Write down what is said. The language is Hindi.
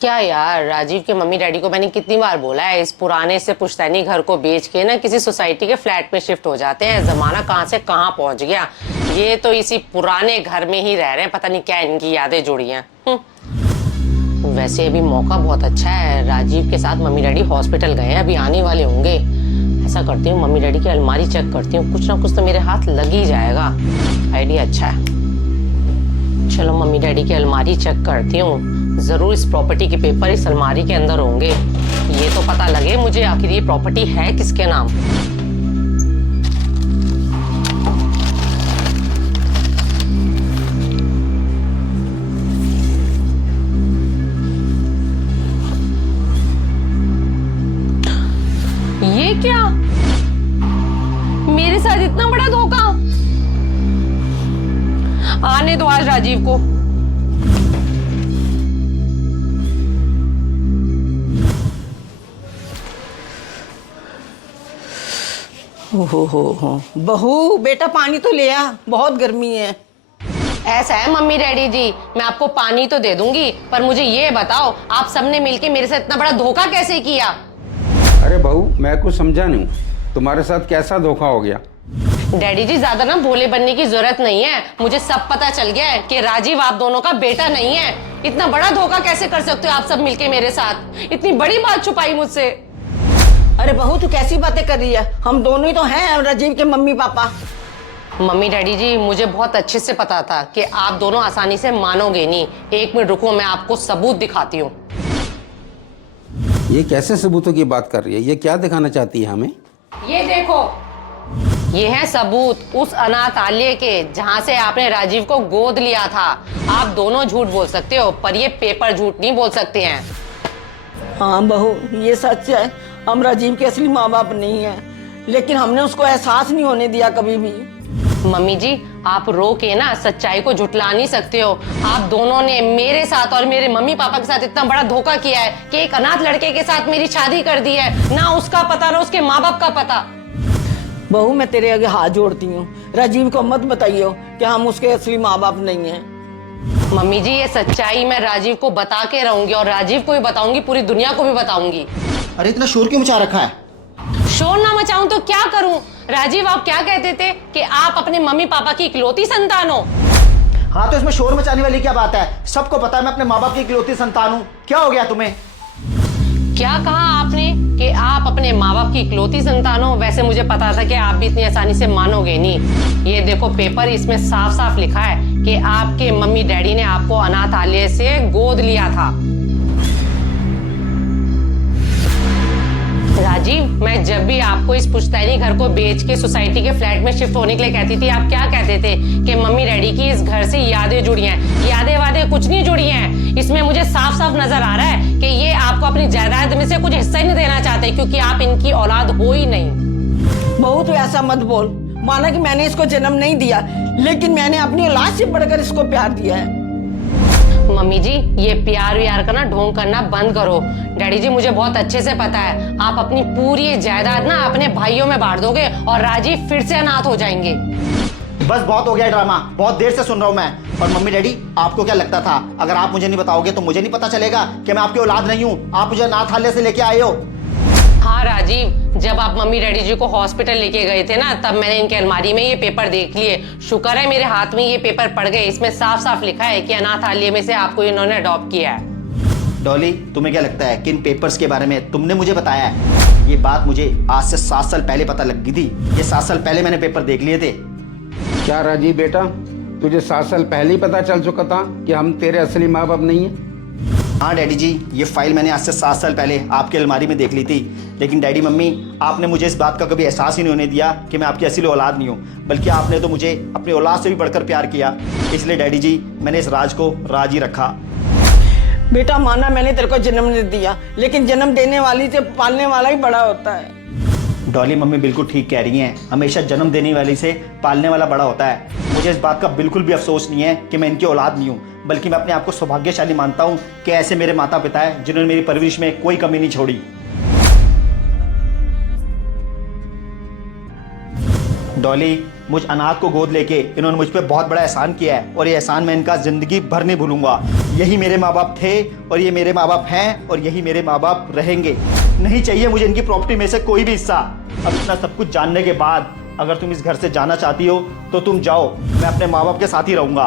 क्या यार, राजीव के मम्मी डैडी को मैंने कितनी बार बोला है इस पुराने से पुश्तैनी घर को बेच के ना किसी सोसाइटी के फ्लैट में शिफ्ट हो जाते हैं। जमाना कहाँ से कहाँ पहुंच गया। ये तो इसी पुराने घर में ही रह रहे हैं, पता नहीं क्या इनकी यादें जुड़ी हैं। वैसे अभी मौका बहुत अच्छा है, राजीव के साथ मम्मी डैडी हॉस्पिटल गए हैं, अभी आने वाले होंगे। ऐसा करती हूँ, मम्मी डैडी की अलमारी चेक करती हूँ, कुछ ना कुछ तो मेरे हाथ लग ही जाएगा। आइडिया अच्छा है। चलो मम्मी डैडी की अलमारी चेक करती हूँ, जरूर इस प्रॉपर्टी के पेपर इस अलमारी के अंदर होंगे। ये तो पता लगे मुझे आखिर ये प्रॉपर्टी है किसके नाम। ये क्या, मेरे साथ इतना बड़ा धोखा। आने दो आज राजीव को। हो बहू, बेटा पानी तो ले आ, बहुत गर्मी है। ऐसा है मम्मी डैडी जी, मैं आपको पानी तो दे दूंगी, पर मुझे ये बताओ आप सबने मिलके मेरे साथ इतना बड़ा धोखा कैसे किया। अरे बहू, मैं कुछ समझा नहीं, तुम्हारे साथ कैसा धोखा हो गया। डैडी जी ज्यादा ना भोले बनने की जरूरत नहीं है, मुझे सब पता चल गया है कि राजीव आप दोनों का बेटा नहीं है। इतना बड़ा धोखा कैसे कर सकते हो आप सब मिलके मेरे साथ, इतनी बड़ी बात छुपाई मुझसे। अरे बहू, तू कैसी बातें कर रही है, हम दोनों ही तो हैं राजीव के मम्मी पापा। मम्मी डैडी जी, मुझे बहुत अच्छे से पता था कि आप दोनों आसानी से मानोगे नहीं। एक मिनट रुको, मैं आपको सबूत दिखाती हूँ। ये कैसे सबूतों की बात कर रही है, ये क्या दिखाना चाहती है हमें। ये देखो, ये है सबूत उस अनाथालय के जहाँ से आपने राजीव को गोद लिया था। आप दोनों झूठ बोल सकते हो, पर ये पेपर झूठ नहीं बोल सकते हैं। हाँ बहू, ये सच है, हम राजीव के असली माँ बाप नहीं है, लेकिन हमने उसको एहसास नहीं होने दिया कभी भी। मम्मी जी, आप रो के ना सच्चाई को झुटला नहीं सकते हो। आप दोनों ने मेरे साथ और मेरे मम्मी पापा के साथ इतना बड़ा धोखा किया है कि एक अनाथ लड़के के साथ मेरी शादी कर दी है, ना उसका पता ना उसके माँ बाप का पता। बहू, मैं तेरे आगे हाथ जोड़ती हूँ, राजीव को मत बताइयो कि हम उसके असली माँ बाप नहीं हैं। मम्मी जी, ये सच्चाई मैं राजीव को बता के रहूंगी, और राजीव को भी बताऊंगी, पूरी दुनिया को भी बताऊंगी। अरे इतना शोर क्यों मचा रखा है? शोर ना मचाऊं तो क्या करूं? राजीव, आप क्या कहते थे कि आप अपने मम्मी पापा की इकलौती संतान हो। हाँ, तो इसमें शोर मचाने वाली क्या बात है? सबको पता है मैं अपने माँ बाप की इकलौती संतान हूँ। क्या हो गया तुम्हें? क्या कहा आपने कि आप अपने माँ बाप की इकलौती संतान हो? वैसे मुझे पता था कि आप भी इतनी आसानी से मानोगे नहीं। ये देखो पेपर, इसमें साफ साफ लिखा है कि आपके मम्मी डैडी ने आपको अनाथालय से गोद लिया था। राजीव, मैं जब भी आपको इस पुश्तैनी घर को बेच के सोसाइटी के फ्लैट में शिफ्ट होने के लिए कहती थी, आप क्या कहते थे कि मम्मी डैडी की इस घर से यादें जुड़ी हैं। यादें वादे कुछ नहीं जुड़ी हैं। इसमें मुझे साफ साफ नजर आ रहा है कि ये आपको अपनी जायदाद में से कुछ हिस्सा ही नहीं देना चाहते, क्योंकि आप इनकी औलाद हो ही नहीं। बहू, तू ऐसा मत बोल। माना कि मैंने इसको जन्म नहीं दिया, लेकिन मैंने अपनी औलाद से बढ़कर इसको प्यार दिया है। मम्मी जी, ये प्यार व्यार का ना ढोंग करना बंद करो। डैडी जी, मुझे बहुत अच्छे से पता है आप अपनी पूरी जायदाद ना अपने भाइयों में बांट दोगे और राजीव फिर से अनाथ हो जाएंगे। बस बहुत हो गया ड्रामा, बहुत देर से सुन रहा हूँ मैं। और मम्मी डैडी, आपको क्या लगता था अगर आप मुझे नहीं बताओगे तो मुझे नहीं पता चलेगा कि मैं आपकी औलाद नहीं हूँ? आप मुझे अनाथालय से लेके आए हो। हाँ राजीव, जब आप मम्मी डैडी जी को हॉस्पिटल लेके गए थे ना, तब मैंने इनके अलमारी में ये पेपर देख लिए। शुक्र है मेरे हाथ में ये पेपर पड़ गए। इसमें साफ साफ लिखा है कि अनाथालय में से आपको इन्होंने अडॉप्ट किया है। डॉली, तुम्हें क्या लगता है कि इन पेपर्स के बारे में तुमने मुझे बताया है? ये बात मुझे आज से 7 साल पहले पता लग गई थी। ये 7 साल पहले मैंने पेपर देख लिए थे। क्या राजीव बेटा, तुझे 7 साल पहले ही पता चल चुका था कि हम तेरे असली माँ बाप नहीं हैं? हाँ डैडी जी, ये फाइल मैंने आज से 7 साल पहले आपके अलमारी में देख ली थी। लेकिन डैडी मम्मी, आपने मुझे इस बात का कभी एहसास ही नहीं होने दिया कि मैं आपकी असली औलाद नहीं हूँ, बल्कि आपने तो मुझे अपनी औलाद से भी बढ़कर प्यार किया। इसलिए डैडी जी, मैंने इस राज को राज ही रखा। बेटा, माना मैंने तेरे को जन्म नहीं दिया, लेकिन जन्म देने वाली से पालने वाला ही बड़ा होता है। डॉली मम्मी बिल्कुल ठीक कह रही हैं, हमेशा जन्म देने वाली से पालने वाला बड़ा होता है। मुझे इस बात का बिल्कुल भी अफसोस नहीं है कि मैं इनकी औलाद नहीं हूँ, बल्कि मैं अपने आप को सौभाग्यशाली मानता हूँ कि ऐसे मेरे माता पिता हैं जिन्होंने मेरी परवरिश में कोई कमी नहीं छोड़ी। डॉली, मुझ अनाथ को गोद लेके इन्होंने मुझ पे बहुत बड़ा एहसान किया है, और ये एहसान मैं इनका जिंदगी भर नहीं भूलूंगा। यही मेरे माँ बाप थे और ये मेरे माँ बाप हैं और यही मेरे माँ बाप रहेंगे। नहीं चाहिए मुझे इनकी प्रॉपर्टी में से कोई भी हिस्सा। अब इतना सब कुछ जानने के बाद अगर तुम इस घर से जाना चाहती हो तो तुम जाओ, मैं अपने माँ बाप के साथ ही रहूँगा।